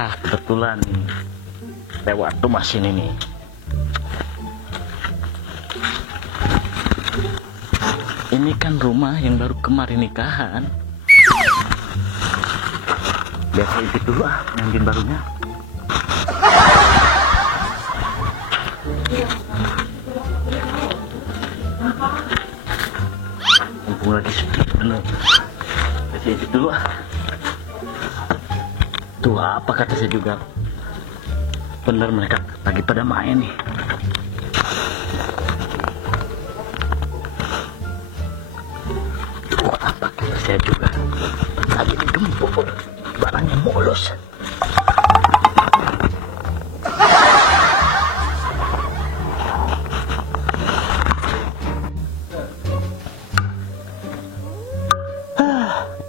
Kebetulan lewat rumah sini nih. Ini kan rumah yang baru kemarin nikahan. Biar saya intip dulu pengantin barunya. Mumpung lagi sepi bener. Saya intip dulu Tuh apa kata saya juga. Bener mereka lagi pada main nih. Tuh apa kata saya juga. Lagi digempur. Barangnya mulus.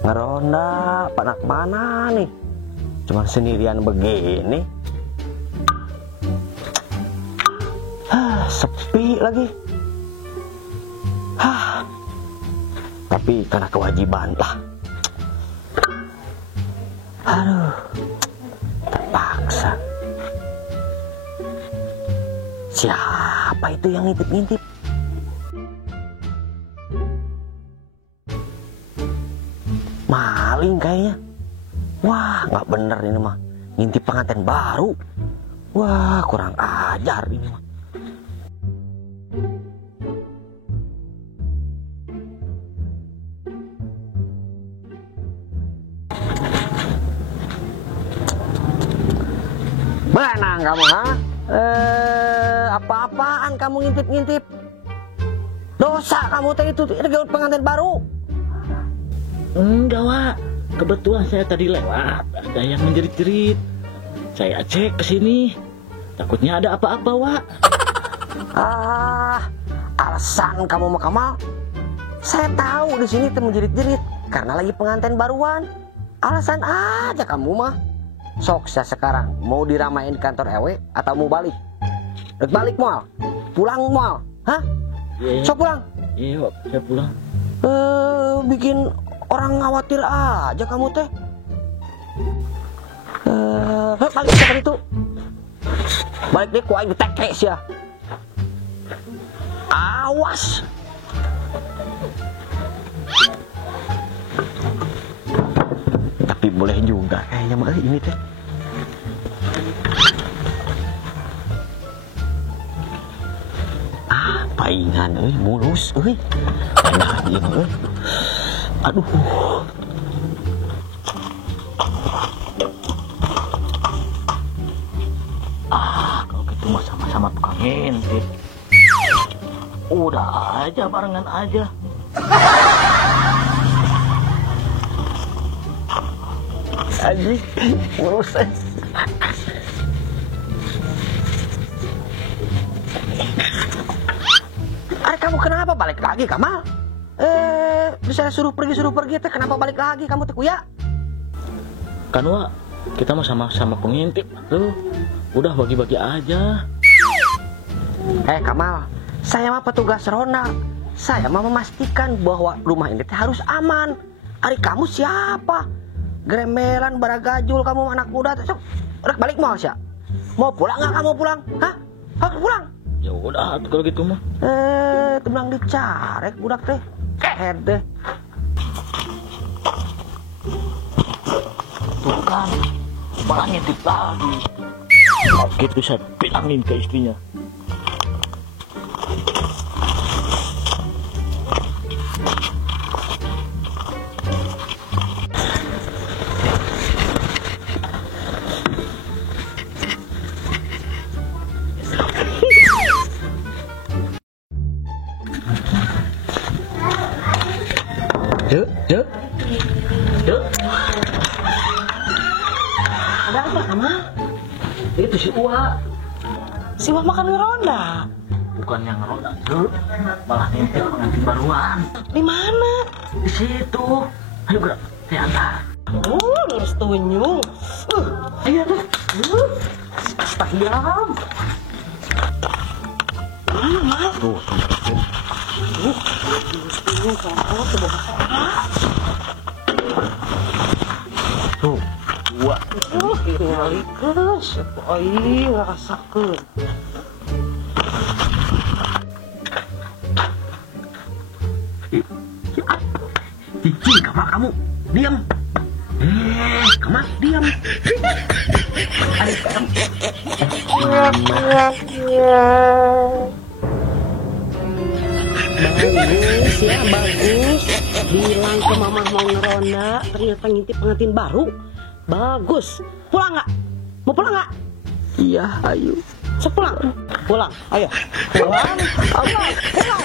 Ngeronda, pada kemana nih? Cuma sendirian begini. Sepi lagi. Tapi karena kewajiban lah. Aduh, terpaksa. Siapa itu yang ngintip-ngintip? Maling kayaknya. Wah, nggak bener ini mah. Ngintip pengantin baru. Wah, kurang ajar ini mah. Benang kamu, ha? Apa-apaan kamu ngintip-ngintip? Dosa kamu teh itu pengantin baru. Enggak, Wak. Kebetulan saya tadi lewat, ada yang menjerit-jerit. Saya cek ke sini. Takutnya ada apa-apa, Wak. Alasan kamu mau Kamal? Saya tahu di sini tuh menjerit-jerit karena lagi pengantin baruan. Alasan aja kamu mah. Sok saya sekarang mau diramain kantor RW atau mau balik? Balik mal? Pulang mal? Hah? Yeah. Sok pulang? Iya, Wak, saya pulang. Bikin orang khawatir aja kamu teh. Balik sekarang itu. Balik deh ku aing tekes ya. Awas. Tapi boleh juga kayaknya mah ini teh. Paingan mulus enak dia aduh. Kalau gitu mah sama-sama tukang ngintip. Udah aja barengan aja. Anjing mulus. Kamu kenapa balik lagi Kamal? Bisa suruh pergi teh, kenapa balik lagi kamu teh kuya? Kan Wak, kita mah sama-sama pengintip tuh. Udah bagi-bagi aja. Kamal, saya mah petugas ronda. Saya mah memastikan bahwa rumah ini teh harus aman. Ari kamu siapa? Geremelan baragajul kamu anak muda teh. Rek balik mau sih. Mau pulang nggak kamu pulang? Hah? Harus pulang? Ya udah kalau gitu mah. Temenang dicarek budak teh. Keher deh. Tuh kan, malah ngintip lagi. Gitu saya bilangin ke istrinya. Cuk. Ada apa kamu? Itu si Uwa. Si Wah makan ngeronda. Bukan yang ngeronda, Cuk. Malah ngintip pengantin baruan. Di mana? Di situ. Ayo gerak, saya antar. Lurus tunjung. Ayo tuh. Tak diam. Tuh. Tuh, Uwa. Balikes, ai ngerasakeun. Cici, kamar kamu. Diam. Kamar, diam. Adik, kamu. Bagus ya, bagus. Bilang ke mama mau ngeronda, ternyata ngintip pengantin baru. Bagus. Pulang nggak? Mau pulang nggak? Iya, ayo. Sok pulang. Pulang. Ayo. Pulang. Pulang. Pulang.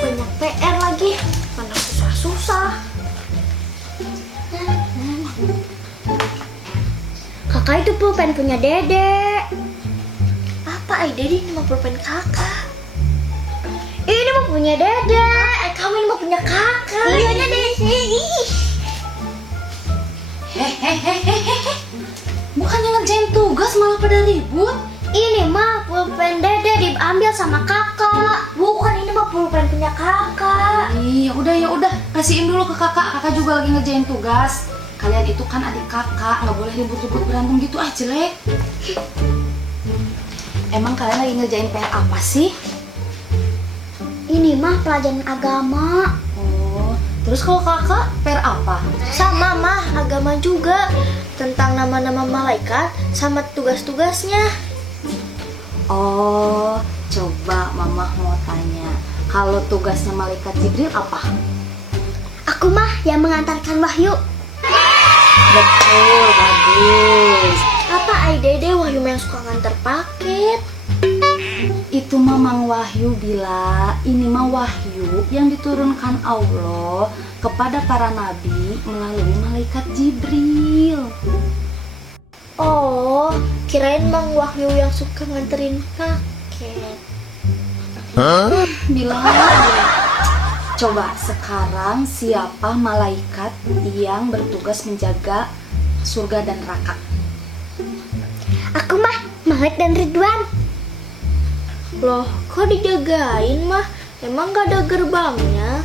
Banyak PR lagi, mana susah-susah. Kakak itu pulpen punya dede. Apa dede ini mah pulpen kakak? Ini mah punya dede. Kamu ini mah punya kakak. Iya dede. Bukannya ngerjain tugas malah pada ribut. Ini mah pulpen dede diambil sama kakak. Bukan, ini mah pulpen punya kakak. Iya, ya udah, kasihin dulu ke kakak. Kakak juga lagi ngerjain tugas. Kalian itu kan adik kakak, nggak boleh ribut-ribut berantem gitu, jelek. Emang kalian lagi ngerjain PR apa sih? Ini mah pelajaran agama. Oh, terus kalau kakak PR apa? Sama mah agama juga, tentang nama-nama malaikat sama tugas-tugasnya. Oh, coba mama mau tanya. Kalau tugasnya malaikat Jibril apa? Aku mah yang mengantarkan wahyu. Betul, bagus. Apa Dede wahyu yang suka ngantar paket? Itu Mamang Wahyu bila ini mah wahyu yang diturunkan Allah kepada para nabi melalui malaikat Jibril. Oh, kirain Mang Wahyu yang suka nganterin paket. Bila coba sekarang siapa malaikat yang bertugas menjaga surga dan neraka? Aku mah Malik dan Ridwan. Loh, kok dijagain mah? Emang gak ada gerbangnya?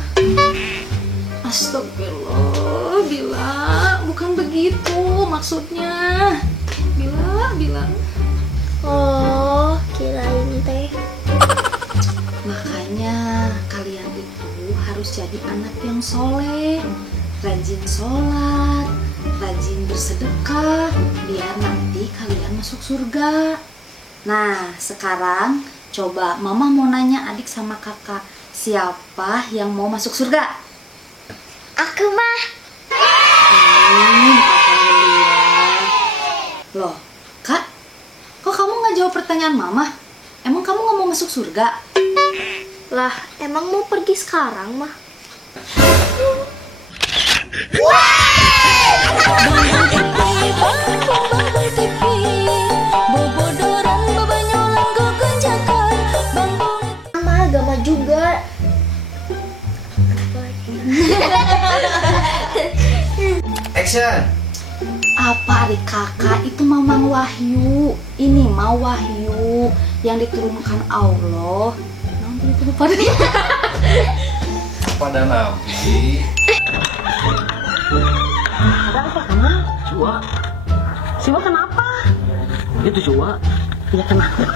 Astagfirullah, Bila, bukan begitu maksudnya. Bila. Oh, kirain teh. Makanya kalian itu harus jadi anak yang soleh, rajin sholat, rajin bersedekah, biar nanti kalian masuk surga. Nah, sekarang coba mama mau nanya adik sama kakak, siapa yang mau masuk surga? Aku mah. Alhamdulillah. Loh, kak, kok kamu nggak jawab pertanyaan mama? Emang kamu nggak mau masuk surga? Lah, emang mau pergi sekarang mah? Sama agama juga. Action. Apa adik kakak itu Mamang Wahyu? Ini mah wahyu yang diturunkan Allah. Nanti itu lupa deh. Pada Nabi. Ada apa kamu? Siwa, Siwa kenapa? itu Siwa. Ya kenapa?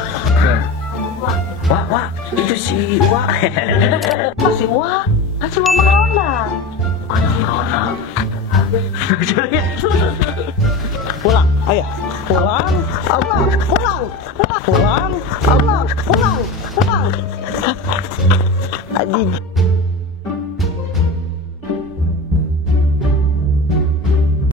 Wah, itu si Wah. Apa Siwa? Kan Siwa mengeronda. Pulang, ayo. Pulang. Anjing.